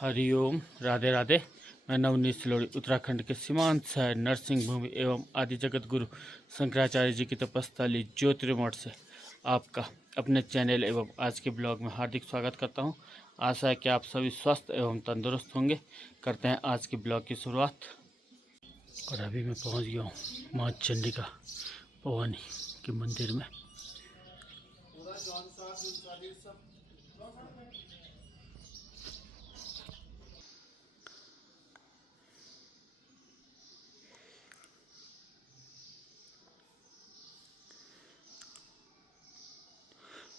हरिओम, राधे राधे। मैं नवनीत सिलोड़ी उत्तराखंड के सीमांत शहर नरसिंह भूमि एवं आदि जगत गुरु शंकराचार्य जी की तपस्थली ज्योतिर्मठ से आपका अपने चैनल एवं आज के ब्लॉग में हार्दिक स्वागत करता हूं। आशा है कि आप सभी स्वस्थ एवं तंदुरुस्त होंगे। करते हैं आज के ब्लॉग की शुरुआत। और अभी मैं पहुंच गया हूं माँ चंडिका भवानी के मंदिर में।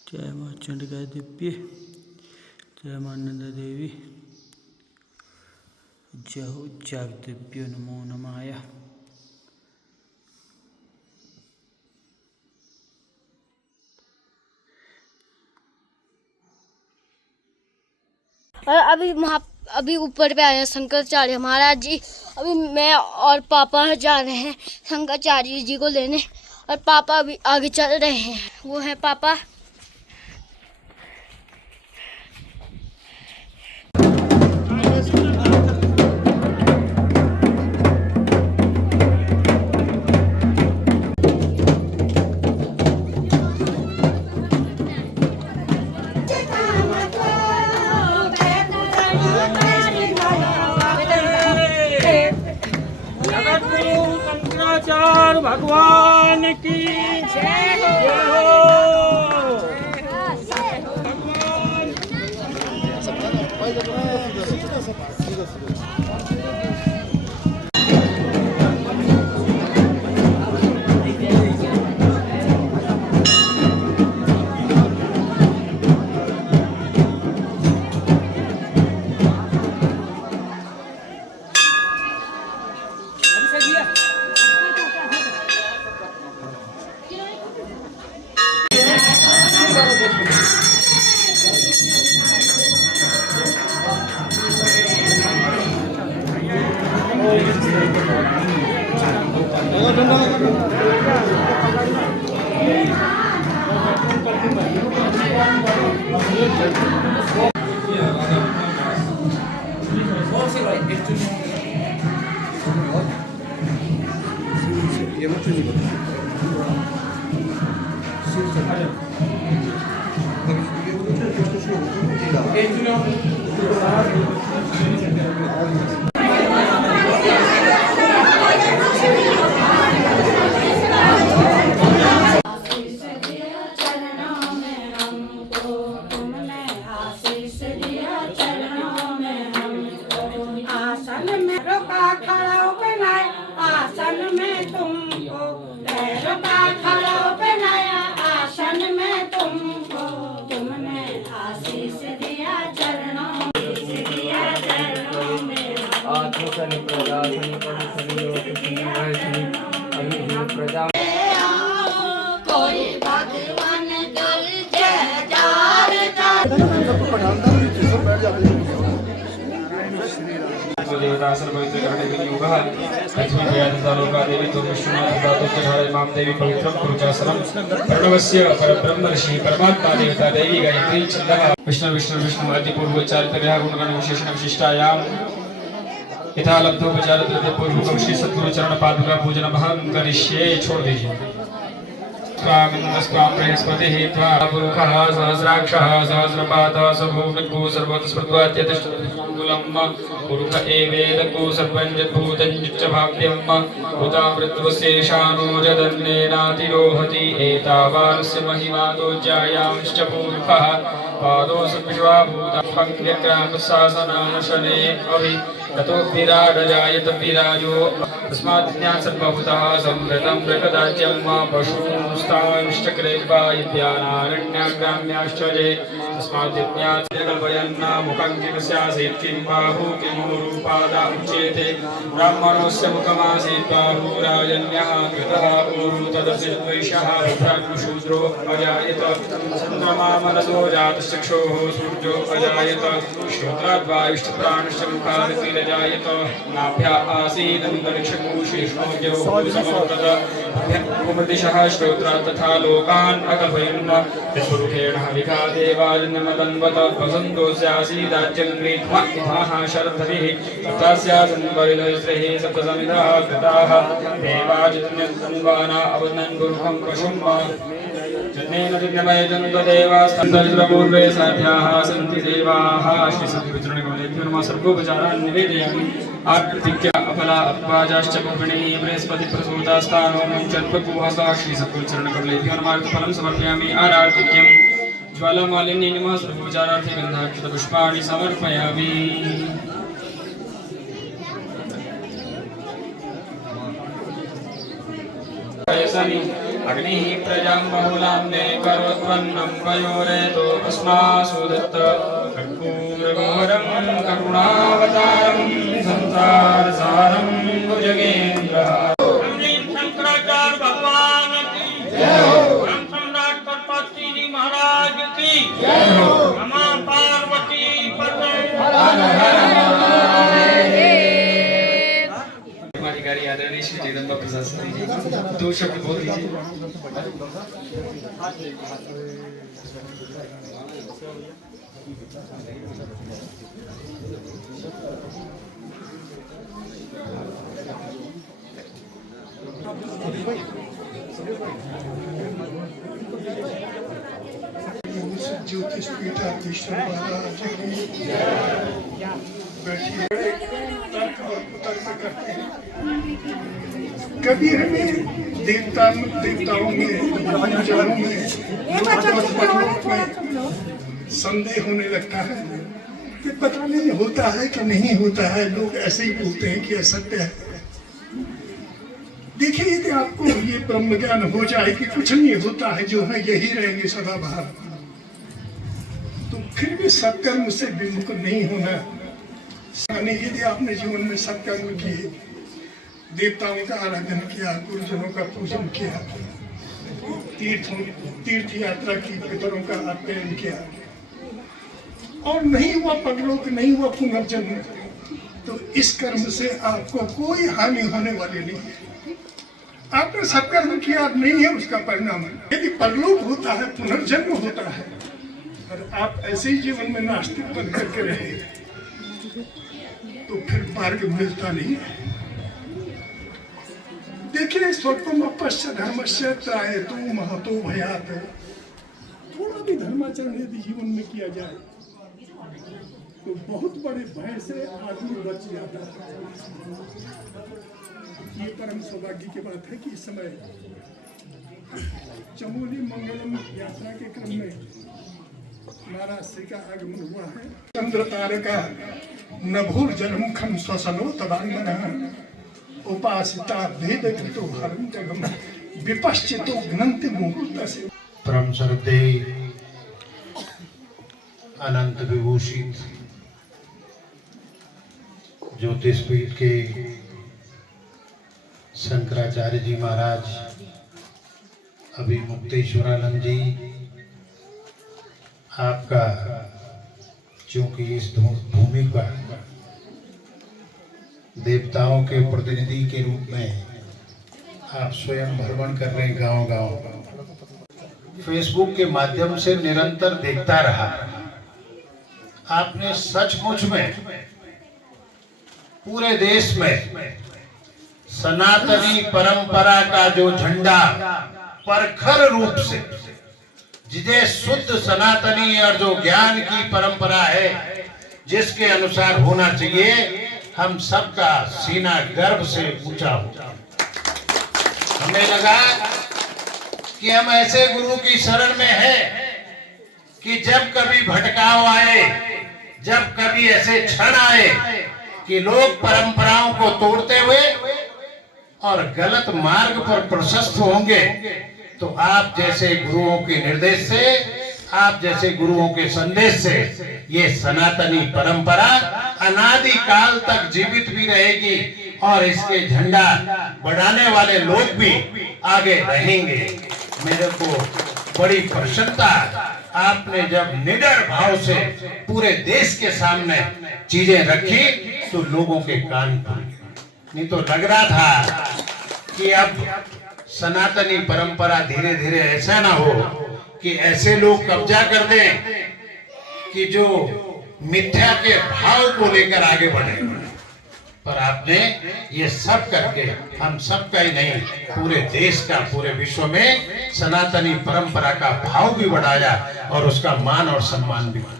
जय माँ चंडिका दिव्य, जय माँ नंदा देवी, जय हो जाग दिव्यो, नमो नमाय। और अभी ऊपर पे आए हैं शंकराचार्य महाराज जी। अभी मैं और पापा जा रहे हैं शंकराचार्य जी को लेने, और पापा अभी आगे चल रहे हैं। वो है पापा। शंकराचार्य भगवान की जय हो। देवतासन पवित्र करणे विनियोगः लक्ष्मी व्याधितालोका देवी तो विष्णुनाथदातोच्चधारय मां देवी पवित्रं कुरुचासनं प्रणवस्य परब्रह्म ऋषि परमात्मा देवता देवी गायत्री छन्दः विष्णु विष्णु विष्णु आदि पूर्वोच्चारितः गुणगण विशेषण विशिष्टायां यथा लब्धोपचार द्रव्य पूर्वकं श्री सद्गुरु चरण पादुका पूजन महं करिष्ये। छोड़ दीजिए। स्वामिन्द्रस्त्वां बृहस्पतिः त्वा पुरुषः सहस्राक्षः सहस्रपादः सर्वोऽग्निर्भूः सर्वतस्पृद्वात्यतिष्ठतिमङ्गलं पुरुष एवेदको सर्वं यद्भूतं च भाव्यं उदावृत्वशेषानो जदन्नेनातिरोहति एतावानस्य महिमातो ज्यायांश्च पुरुषः पादो विश्वाभूतं पङ्क्तिक्रामशासनानशने अभि ततो विराजजायत विराजो तस्मात् ज्ञान सर्वभूतः संवृतं प्रकदाच्यं पशूंस्तांश्चक्रे विद्यानारण्याग्राम्याश्च ये तस्मात् ज्ञात कल्पयन् मुखं किमस्यासीत् किं बाहु किं रूपादा उच्यते ब्राह्मणस्य मुखमासीत् बाहुराजन्यः कृतः ऊरु तदस्य द्वैषः शूद्रो अजायत चन्द्रमा मनसो जातश्चक्षुः सूर्यो अजायत श्रोत्राद्वायुश्च प्राणश्च मुखात् जायत नाभ्या आसीदन्तरिक्षकोशेष्णोऽद्यो समवर्तत भूमदिशः श्रोत्रा तथा लोकान् अकल्पयन् यत्पुरुषेण विघादेवाय जन्मतन्वत वसन्तोऽस्यासीदाज्यं गृहीत्वा इथाः शरद्धरिः तस्यासन् परिदश्रीः सप्तसमिधाः कृताः देवाचितन्यतन्वाना अवदन् गुरुकं पशुं वा जन्नेन दिव्यमय जन्तदेवास्तन्दपूर्वे साध्याः सन्ति देवाः श्रीसद्गुरुचरणकमलेभ्यो नमः सर्वोपचारान् निवेदयामि आकृतिक्य अफला अपवाजाश्च पुष्पिणीः बृहस्पतिप्रसूतास्तानो मुञ्चद्बकुहसा श्रीसद्गुरुचरणकमलेभ्यो नमः फलं समर्पयामि आरार्तिक्यं ज्वालामालिन्यै नमः सर्वोपचारार्थे गन्धाक्षतपुष्पाणि समर्पयामि अग्निः प्रजां बहुलां मे करोत्वन्नं पयोरेतो अस्मासु दत्त कर्पूरगौरं करुणावतारं संसारसारं भुजगेन्द्रहारं शंकराचार्य भगवान की जय हो राम सम्राट करपति जी महाराज की जय हो नमः पार्वती पते हर हर अधिकारी आदरणीय श्री जगदम्बा प्रसाद जी दो शब्द बोल दीजिए। ज्योतिष पीठाधीश्वर महाराज की बैठिए तर्क और कुतर्क करते हैं। कभी हमें देवताओं में राजाओं में संदेह होने लगता है कि पता नहीं होता है कि नहीं होता है। लोग ऐसे ही बोलते हैं कि असत्य है। देखिए यदि आपको ये ब्रह्म ज्ञान हो जाए कि कुछ नहीं होता है, जो है यही रहेंगे सदा बाहर, तो फिर भी सत्कर्म से विमुख नहीं होना। यदि आपने जीवन में सत्कर्म किए, देवताओं का आराधन किया, गुरुजनों का पूजन किया, तीर्थ यात्रा की, पितरों का आप्यायन किया और नहीं हुआ परलोक, नहीं हुआ पुनर्जन्म, तो इस कर्म से आपको कोई हानि होने वाली नहीं है। आपने सत्कर्म किया नहीं है, उसका परिणाम है। यदि परलोक होता है, पुनर्जन्म होता है, और आप ऐसे ही जीवन में नास्तिक बन करके रहे, तो फिर मार्ग मिलता नहीं है। देखिए स्वल्पम अपश्य धर्मस्य त्रायतो महतो भयात्। थोड़ा भी धर्माचरण यदि जीवन में किया जाए तो बहुत बड़े भय से आदमी बच जाता है। ये परम सौभाग्य की बात है कि इस समय चमोली मंगलम यात्रा के क्रम में महाराज श्री का आगमन हुआ है। चंद्र तारका नभूर जलमुखम स्वसनो तदांगनः उपासिता भेद कृतो हरं जगम विपश्चितो घ्नन्ति मुहूर्तस्य। परम श्रद्धेय अनंत विभूषित ज्योतिषपीठ के शंकराचार्य जी महाराज, अभी मुक्तेश्वरानंद जी, आपका चूंकि इस भूमि पर देवताओं के प्रतिनिधि के रूप में आप स्वयं भ्रमण कर रहे हैं गांव-गांव, फेसबुक के माध्यम से निरंतर देखता रहा। आपने सचमुच में पूरे देश में सनातनी परंपरा का जो झंडा प्रखर रूप से, जिसे शुद्ध सनातनी और जो ज्ञान की परंपरा है, जिसके अनुसार होना चाहिए, हम सबका सीना गर्व से ऊंचा हो। हमें लगा कि हम ऐसे गुरु की शरण में हैं कि जब कभी भटकाव आए, जब कभी ऐसे क्षण आए कि लोग परंपराओं को तोड़ते हुए और गलत मार्ग पर प्रशस्त होंगे, तो आप जैसे गुरुओं के निर्देश से, आप जैसे गुरुओं के संदेश से ये सनातनी परंपरा अनादि काल तक जीवित भी रहेगी और इसके झंडा बढ़ाने वाले लोग भी आगे रहेंगे। मेरे को बड़ी प्रसन्नता, आपने जब निडर भाव से पूरे देश के सामने चीजें रखी तो लोगों के कान खुल गए। नहीं तो लग रहा था कि अब सनातनी परंपरा धीरे धीरे ऐसा ना हो कि ऐसे लोग कब्जा कर दें कि जो मिथ्या के भाव को लेकर आगे बढ़े, पर आपने ये सब करके हम सब का ही नहीं, पूरे देश का, पूरे विश्व में सनातनी परंपरा का भाव भी बढ़ाया और उसका मान और सम्मान भी बढ़ाया।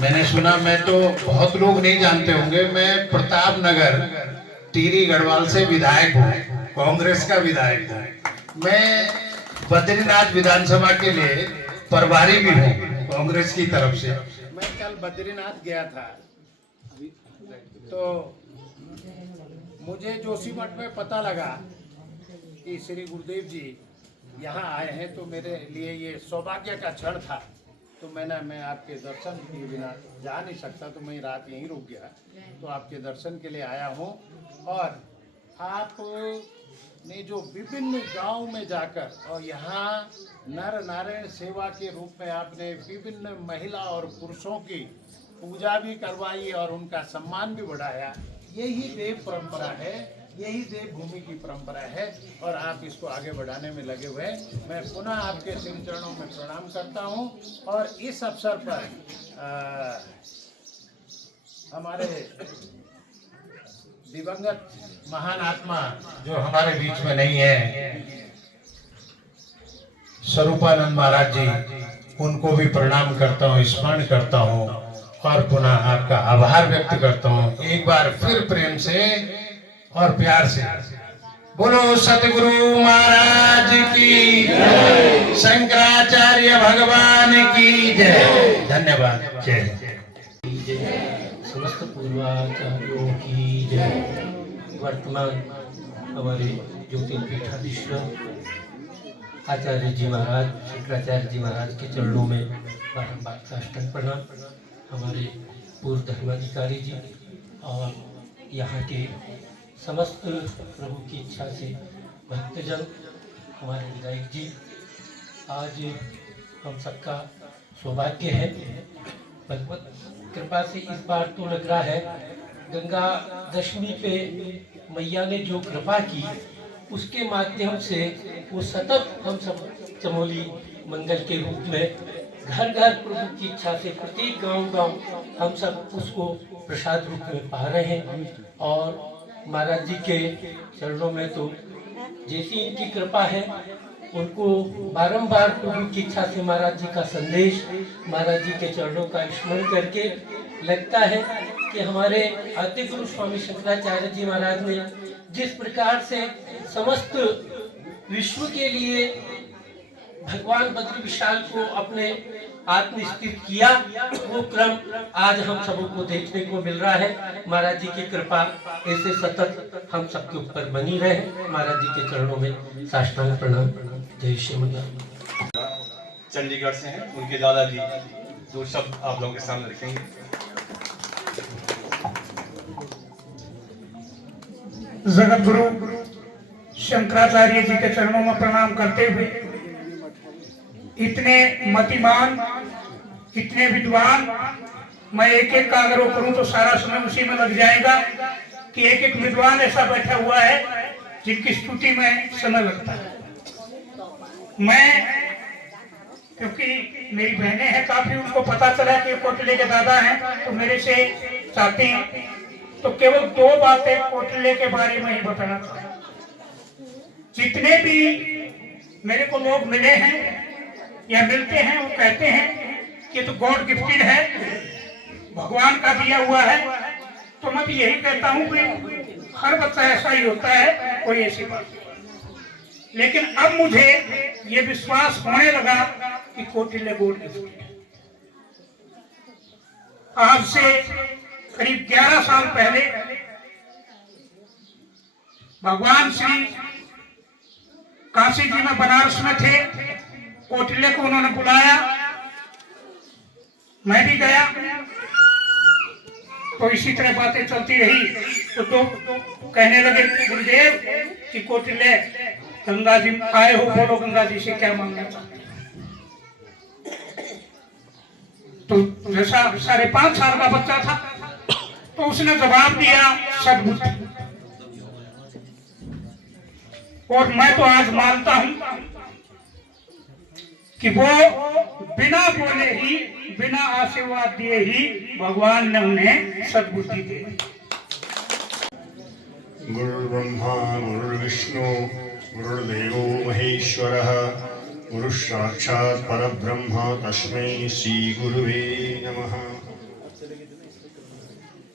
मैंने सुना, मैं तो बहुत लोग नहीं जानते होंगे, मैं प्रताप नगर टिहरी गढ़वाल से विधायक हूँ, कांग्रेस का विधायक हूँ। मैं बद्रीनाथ विधानसभा के लिए प्रभारी भी हूँ कांग्रेस की तरफ से। मैं कल बद्रीनाथ गया था, तो मुझे जोशीमठ में पता लगा कि श्री गुरुदेव जी यहाँ आए हैं, तो मेरे लिए ये सौभाग्य का क्षण था। तो मैं आपके दर्शन के बिना जा नहीं सकता, तो मैं रात यहीं रुक गया, तो आपके दर्शन के लिए आया हूँ। और आपने जो विभिन्न गांव में जाकर और यहाँ नर नारायण सेवा के रूप में आपने विभिन्न महिला और पुरुषों की पूजा भी करवाई और उनका सम्मान भी बढ़ाया, यही देव परंपरा है, यही देवभूमि की परंपरा है और आप इसको आगे बढ़ाने में लगे हुए हैं। मैं पुनः आपके श्री चरणों में प्रणाम करता हूं और इस अवसर पर हमारे दिवंगत महान आत्मा जो हमारे बीच में नहीं है, स्वरूपानंद महाराज जी, उनको भी प्रणाम करता हूँ, स्मरण करता हूँ और पुनः आपका आभार व्यक्त करता हूँ। एक बार फिर प्रेम से और प्यार से बोलो सतगुरु महाराज की जय, शंकराचार्य भगवान की जय। धन्यवाद। जय समस्त पूर्वाचार्यों की जय। वर्तमान हमारे ज्योतिर्पीठाधीश्वर आचार्य जी महाराज, शंकराचार्य जी महाराज के चरणों में बारंबार साष्टांग प्रणाम। हमारे पूर्व धर्माधिकारी जी और यहाँ के समस्त प्रभु की इच्छा से भक्तजन, हमारे विधायक जी, आज हम सबका सौभाग्य है, भगवत कृपा से इस बार तो लग रहा है गंगा दशमी पे मैया ने जो कृपा की उसके माध्यम से वो सतत हम सब चमोली मंगल के रूप में घर घर प्रभु की इच्छा से प्रत्येक गांव हम सब उसको प्रसाद रूप में पा रहे हैं। और महाराज जी के चरणों में तो जैसी इनकी कृपा है, उनको बारंबार प्रभु की इच्छा से महाराज जी का संदेश, महाराज जी के चरणों का स्मरण करके लगता है कि हमारे आद्य गुरु स्वामी शंकराचार्य जी महाराज ने जिस प्रकार से समस्त विश्व के लिए भगवान बद्री विशाल को अपने आत्मस्थित किया, वो क्रम आज हम सबों को देखने को मिल रहा है। महाराज जी की कृपा ऐसे सतत हम सबके ऊपर बनी रहे। महाराज जी के चरणों में साष्टांग प्रणाम। जय श्री मंगल। चंडीगढ़ से हैं, उनके दादाजी दो शब्द आप लोगों के सामने रखेंगे। जगत गुरु शंकराचार्य जी के चरणों में प्रणाम करते हुए, इतने मतिमान, इतने विद्वान, मैं एक एक का अगर वो करूं तो सारा समय उसी में लग जाएगा कि एक एक विद्वान ऐसा बैठा हुआ है जिनकी स्तुति में समय लगता है। मैं, क्योंकि मेरी बहनें हैं काफी, उनको पता चला कि कोटले के दादा हैं तो मेरे से चाहते हैं, तो केवल दो बातें कोटले के बारे में ही बताना चाहता। जितने भी मेरे को लोग मिले हैं या मिलते हैं, वो कहते हैं कि तो गॉड गिफ्टेड है, भगवान का दिया हुआ है। तो मैं भी यही कहता हूँ कि हर बच्चा ऐसा ही होता है, कोई ऐसी बात। लेकिन अब मुझे ये विश्वास होने लगा कि कोटिल्य गॉड गिफ्टेड। आज से करीब 11 साल पहले भगवान श्री काशी जी में बनारस में थे, कोटिल्य को उन्होंने बुलाया, मैं भी गया। तो इसी तरह बातें चलती रही, तो कहने लगे गुरुदेव कि कोटिल्य गंगा जी आए हो, बोलो गंगा जी से क्या मांगना चाहते हैं। तो जैसा 5.5 साल का बच्चा था, तो उसने जवाब दिया सद्बुद्धि। और मैं तो आज मानता हूं कि वो बिना बोले ही, बिना आशीर्वाद दिए ही भगवान ने उन्हें सद्बुद्धि दे दी। गुरुर्ब्रह्मा गुरुर्विष्णु गुरुर्देवो महेश्वरः गुरुः साक्षात् परब्रह्म तस्मै श्री गुरुवे नमः।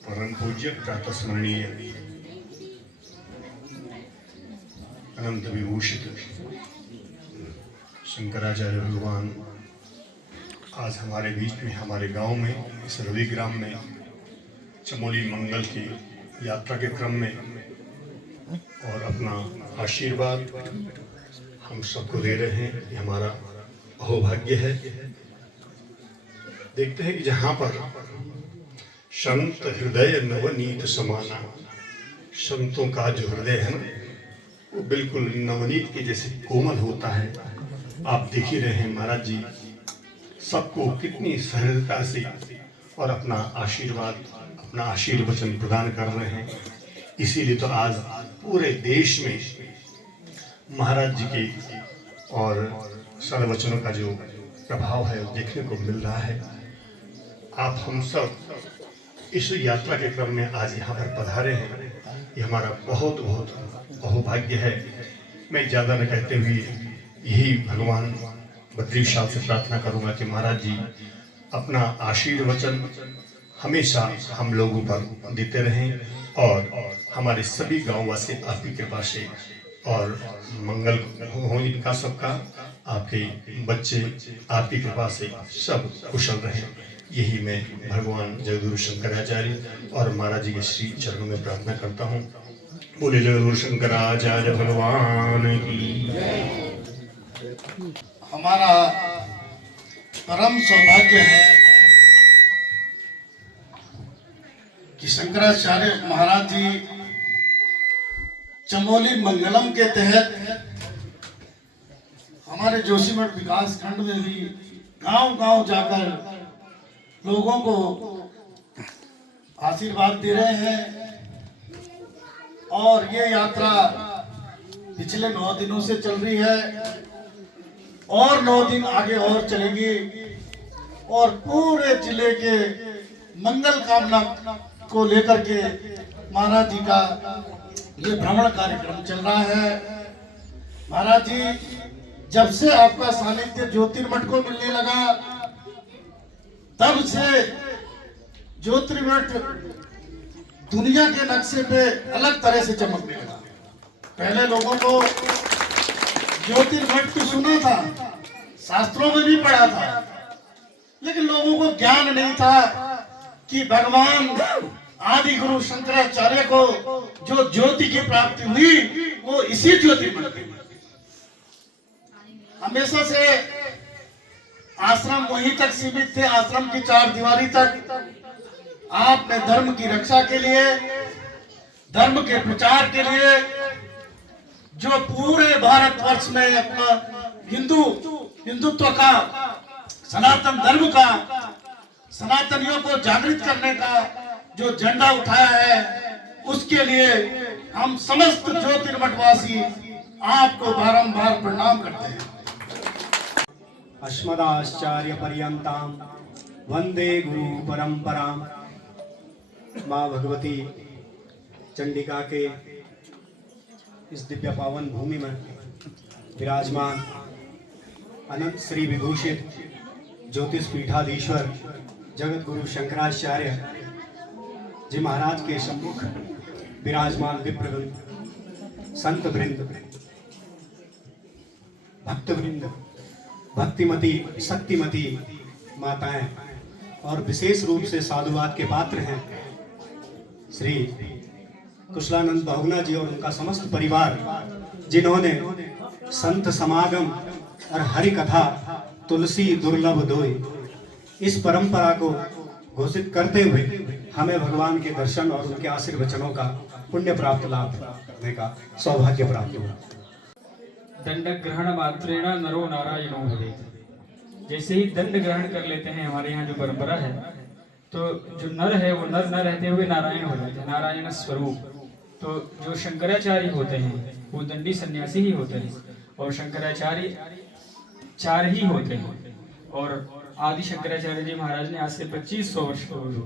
परम पूज्य प्रातस्मरणीय अनंत विभूषित शंकराचार्य भगवान आज हमारे बीच में, हमारे गांव में, इस रवि ग्राम में चमोली मंगल की यात्रा के क्रम में और अपना आशीर्वाद हम सबको दे रहे हैं। ये हमारा अहोभाग्य है। देखते हैं कि जहाँ पर संत हृदय नवनीत समाना, संतों का जो हृदय है ना वो बिल्कुल नवनीत के जैसे कोमल होता है। आप देख ही रहे हैं महाराज जी सबको कितनी सहजता से और अपना आशीर्वाद, अपना आशीर्वचन प्रदान कर रहे हैं। इसीलिए तो आज पूरे देश में महाराज जी के और सद्वचनों का जो प्रभाव है वो देखने को मिल रहा है। आप हम सब इस यात्रा के क्रम में आज यहाँ पर पधारे हैं, ये हमारा बहुत बहुत अहोभाग्य है। मैं ज़्यादा न कहते हुए यही भगवान बद्री साहब से प्रार्थना करूँगा कि महाराज जी अपना आशीर्वचन हमेशा हम लोगों पर देते रहें और हमारे सभी गाँववासी आपकी कृपा से और मंगल हो इनका सबका, आपके बच्चे आपकी कृपा से सब कुशल रहें। यही मैं भगवान जगद्गुरु शंकराचार्य और महाराज जी के श्री चरणों में प्रार्थना करता हूँ। बोले जगद्गुरु शंकराचार्य भगवान की। हमारा परम सौभाग्य है कि शंकराचार्य महाराज जी चमोली मंगलम के तहत हमारे जोशीमठ विकास खंड में भी गांव-गांव जाकर लोगों को आशीर्वाद दे रहे हैं। और ये यात्रा पिछले 9 दिनों से चल रही है और 9 दिन आगे और चलेगी और पूरे जिले के मंगल कामना को लेकर के महाराज जी का ये भ्रमण कार्यक्रम चल रहा है। महाराज जी जब से आपका सानिध्य ज्योतिर्मठ को मिलने लगा तब से ज्योतिर्मठ दुनिया के नक्शे पे अलग तरह से चमकने लगा। पहले लोगों को ज्योतिर्मठ तो सुना था, शास्त्रों में भी पढ़ा था, लेकिन लोगों को ज्ञान नहीं था कि भगवान आदि गुरु शंकराचार्य को जो ज्योति की प्राप्ति हुई वो इसी ज्योतिर्मठ में। हमेशा से आश्रम वहीं तक सीमित थे, आश्रम की 4 दीवारी तक। आपने धर्म की रक्षा के लिए, धर्म के प्रचार के लिए जो पूरे भारतवर्ष में अपना हिंदुत्व का, सनातन धर्म का, सनातनियों को जागृत करने का जो झंडा उठाया है, उसके लिए हम समस्त ज्योतिर्मठवासी आपको बारंबार प्रणाम करते हैं। अस्मदाचार्य पर्यंताम वंदे गुरु परंपराम। माँ भगवती चंडिका के इस दिव्य पावन भूमि में विराजमान अनंत श्री विभूषित ज्योतिष पीठाधीश्वर जगत गुरु शंकराचार्य जी महाराज के सम्मुख विराजमान विप्रवृंद, संत वृंद, भक्त वृंद, भक्तिमती शक्तिमती माताएं और विशेष रूप से साधुवाद के पात्र हैं श्री कुशलानंद बहुगुणा जी और उनका समस्त परिवार, जिन्होंने संत समागम और हरि कथा तुलसी दुर्लभ दोय इस परंपरा को घोषित करते हुए हमें भगवान के दर्शन और उनके आशीर्वचनों का पुण्य प्राप्त लाभ करने का सौभाग्य प्राप्त हुआ। दंड ग्रहण मात्रेण नरो नारायणो भवेत्। जैसे ही दंड ग्रहण कर लेते हैं हमारे यहाँ जो परंपरा है, तो जो नर है वो नर न रहते हुए नारायण हो जाते हैं, नारायण स्वरूप। तो जो शंकराचार्य होते हैं वो दंडी सन्यासी ही होते हैं और शंकराचार्य चार ही होते हैं। और आदि शंकराचार्य जी महाराज ने आज से 2500 वर्ष पूर्व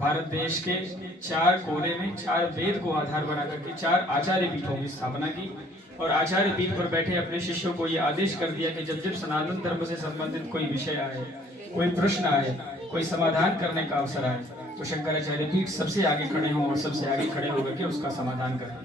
भारत देश के 4 कोने में 4 वेद को आधार बना करके 4 आचार्य पीठों की स्थापना की। और आचार्य पीठ पर बैठे अपने शिष्यों को ये आदेश कर दिया कि जब जब सनातन धर्म से संबंधित कोई विषय आए, कोई प्रश्न आए, कोई समाधान करने का अवसर आए, तो शंकराचार्य पीठ सबसे आगे खड़े हों और सबसे आगे खड़े होकर के उसका समाधान करें।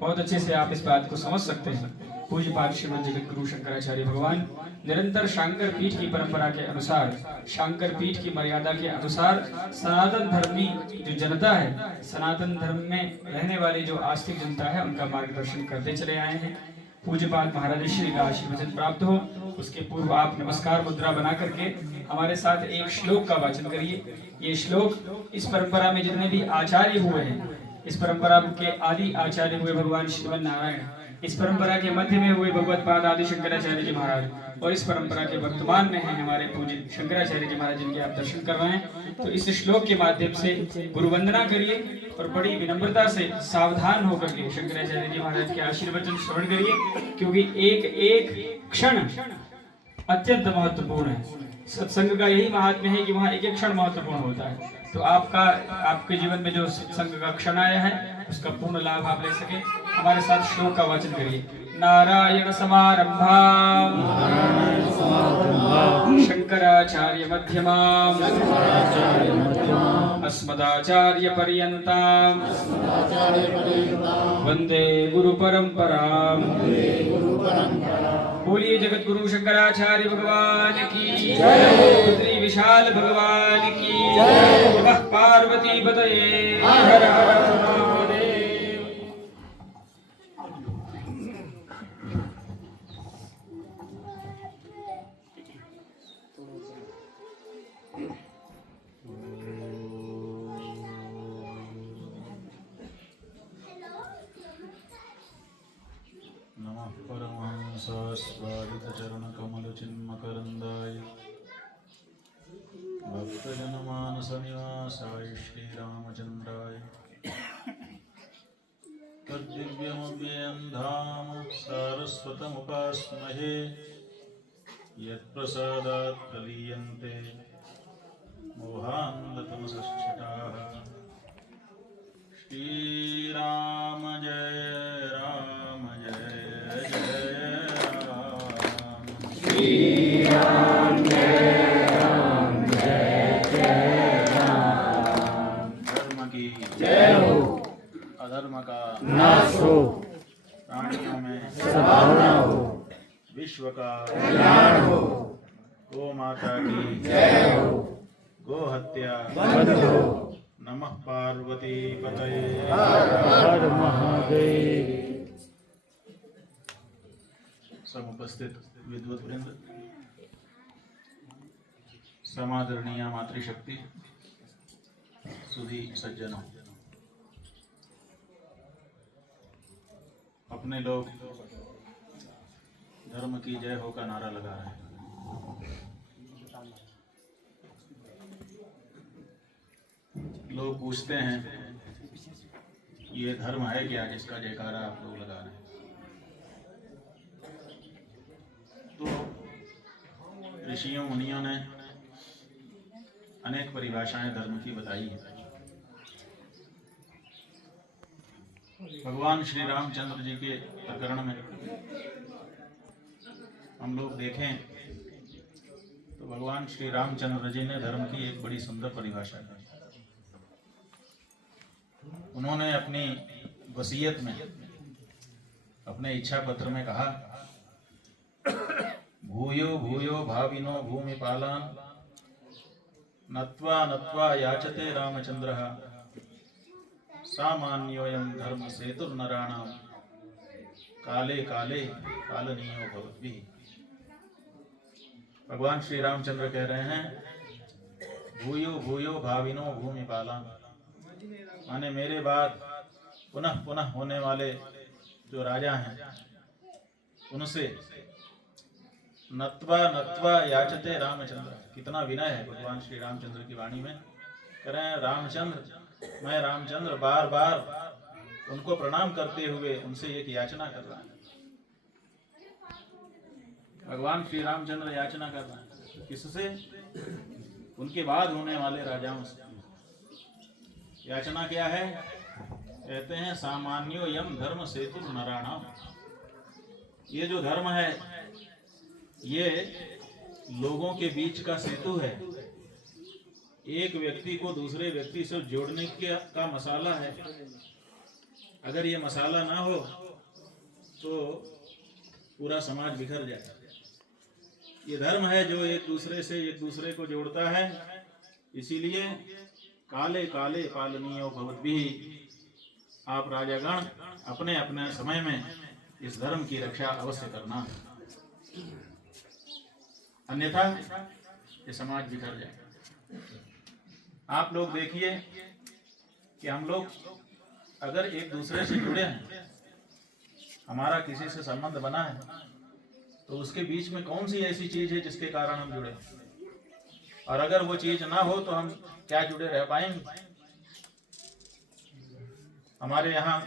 बहुत अच्छे से आप इस बात को समझ सकते हैं। पूज्यपाद श्रीमद जगत गुरु शंकराचार्य भगवान निरंतर शांकर पीठ की परंपरा के अनुसार, शांकर पीठ की मर्यादा के अनुसार सनातन धर्मी जो जनता है, सनातन धर्म में रहने वाली जो आस्तिक जनता है, उनका मार्गदर्शन करते चले आए हैं। पूज्यपाद महाराज श्री का आशीर्वचन प्राप्त हो, उसके पूर्व आप नमस्कार मुद्रा बना करके हमारे साथ एक श्लोक का वाचन करिए। ये श्लोक इस परंपरा में जितने भी आचार्य हुए हैं, इस परंपरा के आदि आचार्य हुए भगवान श्रीमन नारायण, इस परंपरा के मध्य में हुए भगवत पाद आदि शंकराचार्य जी महाराज, और इस परंपरा के वर्तमान में हैं हमारे पूज्य शंकराचार्य जी महाराज, जिनके आप दर्शन कर रहे हैं। तो इस श्लोक के माध्यम से गुरु वंदना करिए और बड़ी विनम्रता से सावधान होकर के शंकराचार्य जी महाराज के आशीर्वचन श्रवण करिए, क्योंकि एक एक क्षण अत्यंत महत्वपूर्ण है। सत्संग का यही महात्म्य है कि वहाँ एक एक क्षण महत्वपूर्ण होता है। तो आपके जीवन में जो सत्संग का क्षण आया है, उसका पूर्ण लाभ आप ले सके। हमारे साथ श्लोक का वाचन करिए। नारायण समारंभाम शंकराचार्य मध्यमाम अस्मदाचार्य पर्यंताम वंदे गुरु परंपराम। बोलिए जगत गुरु शंकराचार्य भगवान की जय, श्री विशाल भगवान की जय, नमः पार्वती पतये, हर हर महादेव। नमः परमहंसास्वादित चरण कमल चिन्मकरंदाय भक्तजनमानस निवासाय श्रीरामचंद्राय तद्दिव्यमव्ययं धाम सारस्वतमुपास्महे यत्प्रसादात् प्रलीयन्ते मोहान्धतमसश्चटाः। श्रीराम जय राम जय जय राम। श्रीराम जय राम जय जय राम। धर्म की जय हो, अधर्म का नाश हो, प्राणियों में सद्भावना हो, विश्व का कल्याण हो, गो माता की जय हो, गो हत्या बंद हो। नमः पार्वती पतये, हर हर महादेव। समुपस्थित विद्वत वृंद, समादरणीय मातृशक्ति, सुधी सज्जनों, अपने लोग धर्म की जय हो का नारा लगा रहे हैं। लोग पूछते हैं ये धर्म है क्या जिसका जयकारा आप लोग लगा रहे हैं। तो ऋषियों मुनियों ने अनेक परिभाषाएं धर्म की बताई है। भगवान श्री रामचंद्र जी के प्रकरण में हम लोग देखें तो भगवान श्री रामचंद्र जी ने धर्म की एक बड़ी सुंदर परिभाषा दी। उन्होंने अपनी वसीयत में, अपने इच्छा पत्र में कहा, भूयो भूयो भाविनो भूमिपालान नत्वा नत्वा याचते रामचंद्रः सामान्योऽयं धर्म सेतुर्नराणां काले काले कालनीयो भवद्भिः। भगवान श्री रामचंद्र कह रहे हैं, भूयो भूयो भाविनो भूमिपालान, माने मेरे बाद पुनः पुनः होने वाले जो राजा हैं उनसे नत्वा नत्वा याचते रामचंद्र। कितना विनय है भगवान श्री रामचंद्र की वाणी में। कह रहे हैं रामचंद्र, मैं रामचंद्र बार बार उनको प्रणाम करते हुए उनसे एक याचना कर रहा है। भगवान श्री रामचंद्र याचना कर रहे हैं किससे? उनके बाद होने वाले राजाओं से। याचना क्या है? कहते हैं सामान्यो यम धर्म सेतु नराणाम। ये जो धर्म है ये लोगों के बीच का सेतु है, एक व्यक्ति को दूसरे व्यक्ति से जोड़ने का मसाला है। अगर ये मसाला ना हो तो पूरा समाज बिखर जाए। ये धर्म है जो एक दूसरे को जोड़ता है। इसीलिए काले काले पालनीयो भवद्भिः, आप राजागण अपने अपने समय में इस धर्म की रक्षा अवश्य करना, अन्यथा ये समाज बिखर जाए। आप लोग देखिए कि हम लोग अगर एक दूसरे से जुड़े हैं, हमारा किसी से संबंध बना है, तो उसके बीच में कौन सी ऐसी चीज है जिसके कारण हम जुड़े? और अगर वो चीज ना हो तो हम क्या जुड़े रह पाएंगे? हमारे यहाँ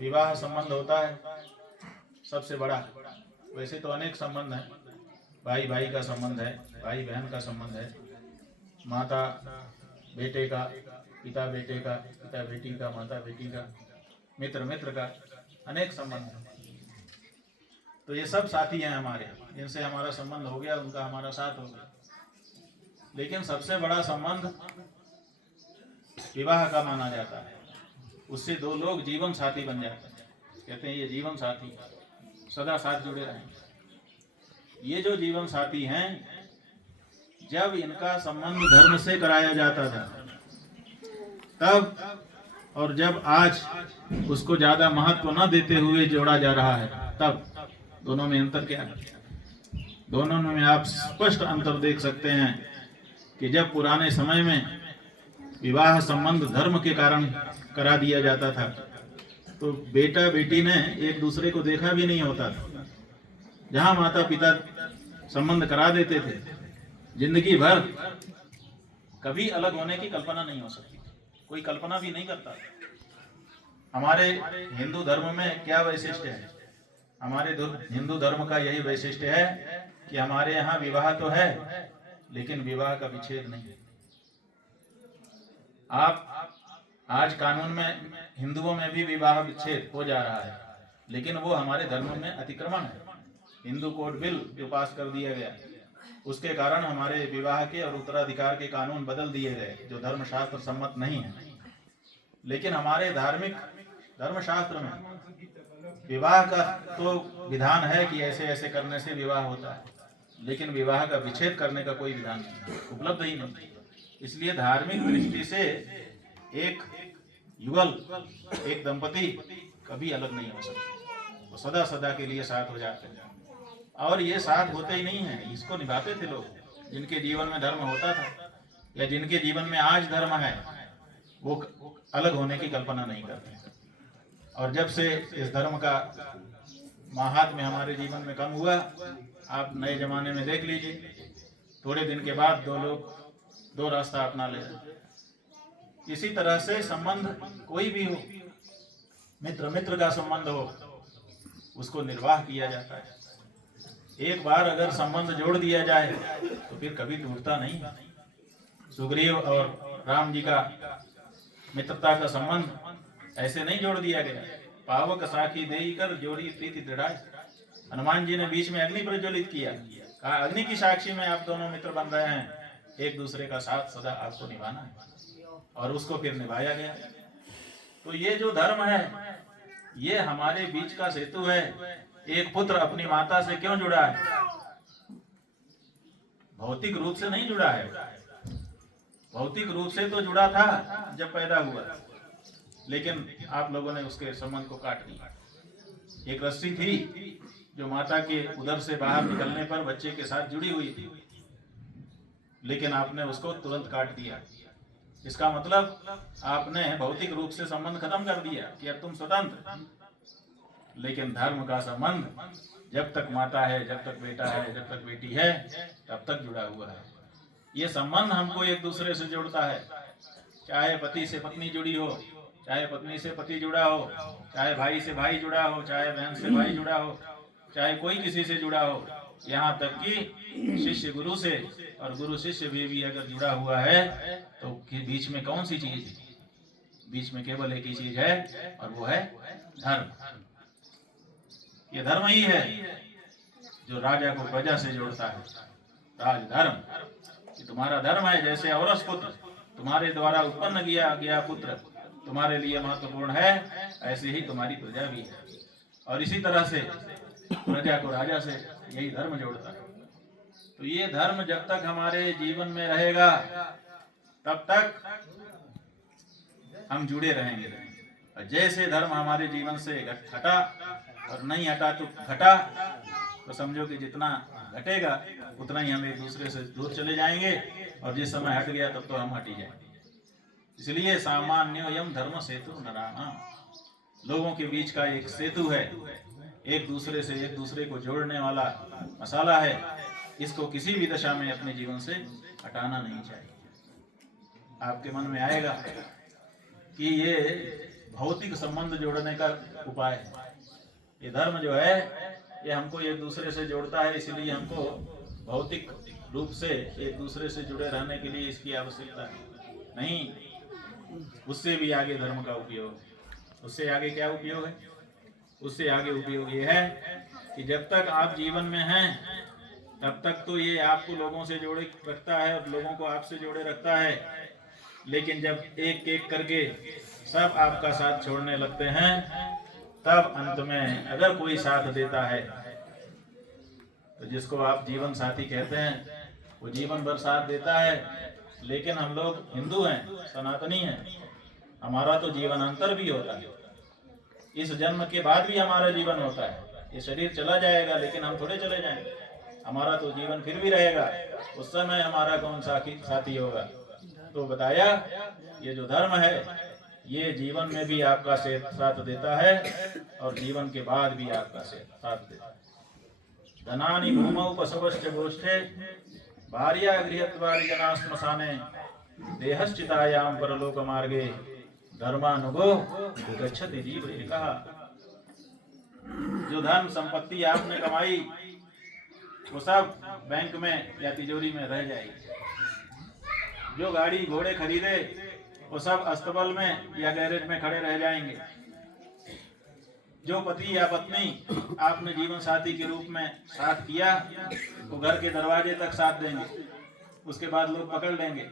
विवाह संबंध होता है सबसे बड़ा। वैसे तो अनेक संबंध हैं, भाई भाई का संबंध है, भाई बहन का संबंध है, माता बेटे का, पिता बेटे का, पिता बेटी का, माता बेटी का, मित्र मित्र का, अनेक संबंध हैं। तो ये सब साथी हैं हमारे, जिनसे हमारा संबंध हो गया, उनका हमारा साथ हो गया। लेकिन सबसे बड़ा संबंध विवाह का माना जाता है। उससे दो लोग जीवन साथी बन जाते हैं। कहते हैं ये जीवन साथी सदा साथ जुड़े रहेंगे। ये जो जीवन साथी हैं, जब इनका संबंध धर्म से कराया जाता था तब, और जब आज उसको ज्यादा महत्व न देते हुए जोड़ा जा रहा है तब, दोनों में अंतर क्या है? दोनों में आप स्पष्ट अंतर देख सकते हैं कि जब पुराने समय में विवाह संबंध धर्म के कारण करा दिया जाता था तो बेटा बेटी ने एक दूसरे को देखा भी नहीं होता था। जहां माता पिता संबंध करा देते थे, जिंदगी भर कभी अलग होने की कल्पना नहीं हो सकती, कोई कल्पना भी नहीं करता। हमारे हिंदू धर्म में क्या वैशिष्ट्य है? हमारे हिंदू धर्म का यही वैशिष्ट्य है कि हमारे यहाँ विवाह तो है लेकिन विवाह का विच्छेद नहीं। आप आज कानून में हिंदुओं में भी विवाह विच्छेद हो जा रहा है, लेकिन वो हमारे धर्म में अतिक्रमण है। हिंदू कोड बिल जो पास कर दिया गया, उसके कारण हमारे विवाह के और उत्तराधिकार के कानून बदल दिए गए जो धर्मशास्त्र सम्मत नहीं है। लेकिन हमारे धार्मिक धर्मशास्त्र में विवाह का तो विधान है कि ऐसे ऐसे करने से विवाह होता है, लेकिन विवाह का विच्छेद करने का कोई विधान नहीं, उपलब्ध ही नहीं। इसलिए धार्मिक दृष्टि से एक युगल, एक दंपति कभी अलग नहीं हो सकते, वो सदा सदा के लिए साथ हो जाते हैं। और ये साथ होते ही नहीं है, इसको निभाते थे लोग। जिनके जीवन में धर्म होता था या जिनके जीवन में आज धर्म है, वो अलग होने की कल्पना नहीं करते। और जब से इस धर्म का महात्म्य हमारे जीवन में कम हुआ, आप नए जमाने में देख लीजिए, थोड़े दिन के बाद दो लोग दो रास्ता अपना ले। इसी तरह से संबंध कोई भी हो, मित्र मित्र का संबंध हो, उसको निर्वाह किया जाता है। एक बार अगर संबंध जोड़ दिया जाए तो फिर कभी टूटता नहीं। सुग्रीव और राम जी का मित्रता का संबंध ऐसे नहीं जोड़ दिया गया। पावक साखी देई कर जोड़ी प्रीति दृढ़ाई। हनुमान जी ने बीच में अग्नि प्रज्वलित किया, कहा अग्नि की साक्षी में आप दोनों मित्र बन रहे हैं, एक दूसरे का साथ सदा आपको निभाना है, और उसको फिर निभाया गया। तो ये जो धर्म है ये हमारे बीच का सेतु है। एक पुत्र अपनी माता से क्यों जुड़ा है? भौतिक रूप से नहीं जुड़ा है, भौतिक रूप से तो जुड़ा था जब पैदा हुआ, लेकिन आप लोगों ने उसके संबंध को काट दिया। एक रस्सी थी जो माता के उदर से बाहर निकलने पर बच्चे के साथ जुड़ी हुई थी, लेकिन आपने उसको तुरंत काट दिया। इसका मतलब आपने भौतिक रूप से संबंध खत्म कर दिया कि अब तुम स्वतंत्र। लेकिन धर्म का संबंध जब तक माता है, जब तक बेटा है, जब तक बेटी है, तब तक जुड़ा हुआ है। ये संबंध हमको एक दूसरे से जोड़ता है। चाहे पति से पत्नी जुड़ी हो, चाहे पत्नी से पति जुड़ा हो, चाहे भाई से भाई जुड़ा हो, चाहे बहन से भाई जुड़ा हो, चाहे कोई किसी से जुड़ा हो, यहाँ तक कि शिष्य गुरु से और गुरु शिष्य भी अगर जुड़ा हुआ है तो बीच में कौन सी चीज है? बीच में केवल एक ही चीज है और वो है धर्म। ये धर्म ही है जो राजा को प्रजा से जोड़ता है। राजधर्म, ये तुम्हारा धर्म है। जैसे औरस पुत्र तुम्हारे द्वारा उत्पन्न किया गया पुत्र तुम्हारे लिए महत्वपूर्ण है, ऐसे ही तुम्हारी प्रजा भी है। और इसी तरह से प्रजा को राजा से यही धर्म जोड़ता है। तो ये धर्म जब तक हमारे जीवन में रहेगा तब तक हम जुड़े रहेंगे। और जैसे धर्म हमारे जीवन से हटा और नहीं हटा तो घटा, तो समझो कि जितना घटेगा उतना ही हम एक दूसरे से दूर चले जाएंगे, और जिस समय हट गया तब तो हम हट ही जाएंगे। इसलिए सामान्योयम धर्म सेतु नराणां, लोगों के बीच का एक सेतु है, एक दूसरे से एक दूसरे को जोड़ने वाला मसाला है। इसको किसी भी दशा में अपने जीवन से हटाना नहीं चाहिए। आपके मन में आएगा कि ये भौतिक संबंध जोड़ने का उपाय है। ये धर्म जो है ये हमको एक दूसरे से जोड़ता है, इसलिए हमको भौतिक रूप से एक दूसरे से जुड़े रहने के लिए इसकी आवश्यकता है। नहीं, उससे भी आगे धर्म का उपयोग है। उससे आगे क्या उपयोग है? उससे आगे उपयोग ये है कि जब तक आप जीवन में हैं तब तक तो ये आपको लोगों से जोड़े रखता है और लोगों को आपसे जोड़े रखता है। लेकिन जब एक एक करके सब आपका साथ छोड़ने लगते हैं, तब अंत में अगर कोई साथ देता है तो जिसको आप जीवन साथी कहते हैं वो जीवन भर साथ देता है। लेकिन हम लोग हिंदू हैं, सनातनी हैं, हमारा तो जीवनांतर भी होता है। इस जन्म के बाद भी हमारा जीवन होता है। ये शरीर चला जाएगा लेकिन हम थोड़े चले जाएंगे, हमारा तो जीवन फिर भी रहेगा। उस समय हमारा कौन साथी होगा? तो बताया ये जो धर्म है ये जीवन में भी आपका साथ देता है और जीवन के बाद भी आपका साथ देता है। धनानि भूमौ पशवश्च गोष्ठे भार्या गृहत्वारि जना श्मशाने देहश्चितायां परलोक मार्गे धर्मानुगो गच्छति जीव एकः। जो धन संपत्ति आपने कमाई वो सब बैंक में या तिजोरी में रह जाएगी। जो गाड़ी घोड़े खरीदे वो सब अस्तबल में या गैरेज में खड़े रह जाएंगे। जो पति या पत्नी आपने जीवन साथी के रूप में साथ किया वो घर के दरवाजे तक साथ देंगे, उसके बाद लोग पकड़ लेंगे।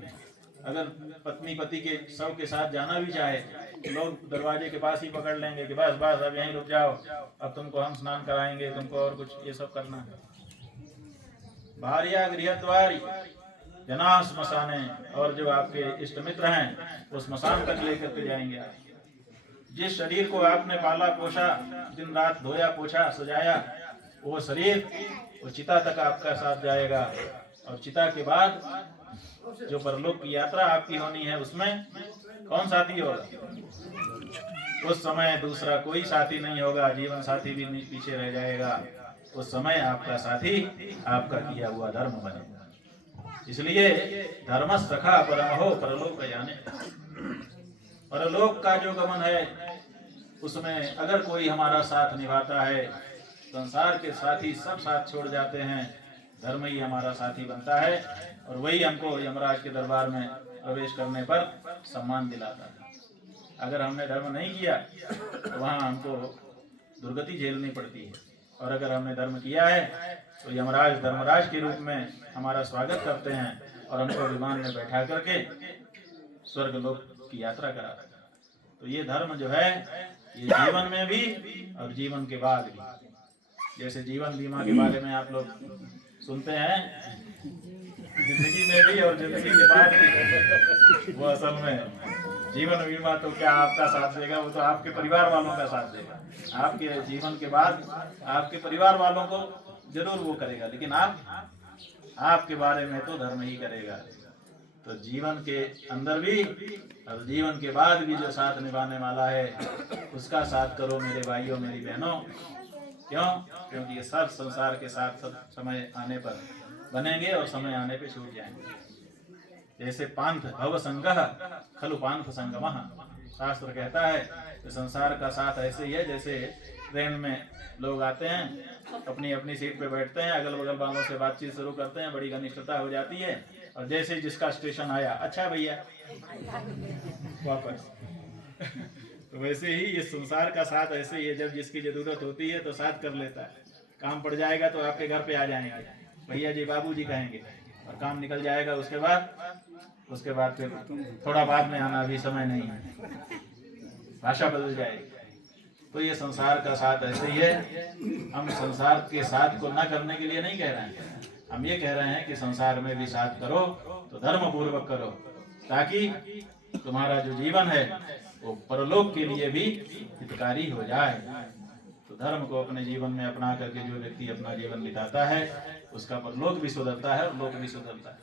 अगर पत्नी पति के शव के साथ जाना भी चाहे तो लोग दरवाजे के पास ही पकड़ लेंगे कि बस बस अब यहीं रुक जाओ, अब तुमको हम स्नान कराएंगे, तुमको और कुछ ये सब करना है। भार्या गृहत्वारि जना श्मशाने, और जो आपके इष्ट मित्र हैं वो स्मशान तक लेकर के जाएंगे। जिस शरीर को आपने पाला पोषा, दिन रात धोया पोछा सजाया, वो शरीर वो चिता तक आपका साथ जाएगा। और चिता के बाद जो परलोक की यात्रा आपकी होनी है उसमें कौन साथी होगा? उस समय दूसरा कोई साथी नहीं होगा, जीवन साथी भी पीछे रह जाएगा। उस समय आपका साथी आपका किया हुआ धर्म बनेगा। इसलिए धर्म सखा परम हो परलोक जाने। परलोक का जो गमन है उसमें अगर कोई हमारा साथ निभाता है, संसार के साथी सब साथ छोड़ जाते हैं, धर्म ही हमारा साथी बनता है और वही हमको यमराज के दरबार में प्रवेश करने पर सम्मान दिलाता है। अगर हमने धर्म नहीं किया तो वहाँ हमको दुर्गति झेलनी पड़ती है, और अगर हमने धर्म किया है तो यमराज धर्मराज के रूप में हमारा स्वागत करते हैं और हमको विमान में बैठा करके स्वर्ग लोक की यात्रा कराते हैं। तो ये धर्म जो है ये जीवन में भी और जीवन के बाद भी। जैसे जीवन बीमा के बारे में आप लोग सुनते हैं, जिंदगी में भी और जिंदगी के बाद भी। वो असल में जीवन बीमा तो क्या आपका साथ देगा, वो तो आपके परिवार वालों का साथ देगा। आपके जीवन के बाद आपके परिवार वालों को जरूर वो करेगा, लेकिन आपके बारे में तो धर्म ही करेगा। तो जीवन के अंदर भी और जीवन के बाद भी जो साथ निभाने वाला है उसका साथ करो मेरे भाइयों मेरी बहनों। क्यों? क्योंकि ये सब संसार के साथ सब समय आने पर बनेंगे और समय आने पे छूट जाएंगे। जैसे पांथ भव संगः खलु पांथ संगमः, शास्त्र कहता है कि संसार का साथ ऐसे ही है जैसे ट्रेन में लोग आते हैं, अपनी अपनी सीट पे बैठते हैं, अगल बगल वालों से बातचीत शुरू करते हैं, बड़ी घनिष्ठता हो जाती है, और जैसे ही जिसका स्टेशन आया, अच्छा भैया वापस। तो वैसे ही ये संसार का साथ ऐसे ही है, जब जिसकी जरूरत होती है तो साथ कर लेता है, काम पड़ जाएगा तो आपके घर पे आ जाएंगे, भैया जी बाबू जी कहेंगे, और काम निकल जाएगा उसके बाद फिर थोड़ा बाद में आना, अभी समय नहीं है, भाषा बदल जाएगी। तो ये संसार का साथ ऐसे ही है। हम संसार के साथ को न करने के लिए नहीं कह रहे हैं, हम ये कह रहे हैं कि संसार में भी साथ करो तो धर्म पूर्वक करो, ताकि तुम्हारा जो जीवन है वो परलोक के लिए भी हितकारी हो जाए। तो धर्म को अपने जीवन में अपना करके जो व्यक्ति अपना जीवन बिताता है उसका परलोक भी सुधरता है और लोक भी सुधरता है।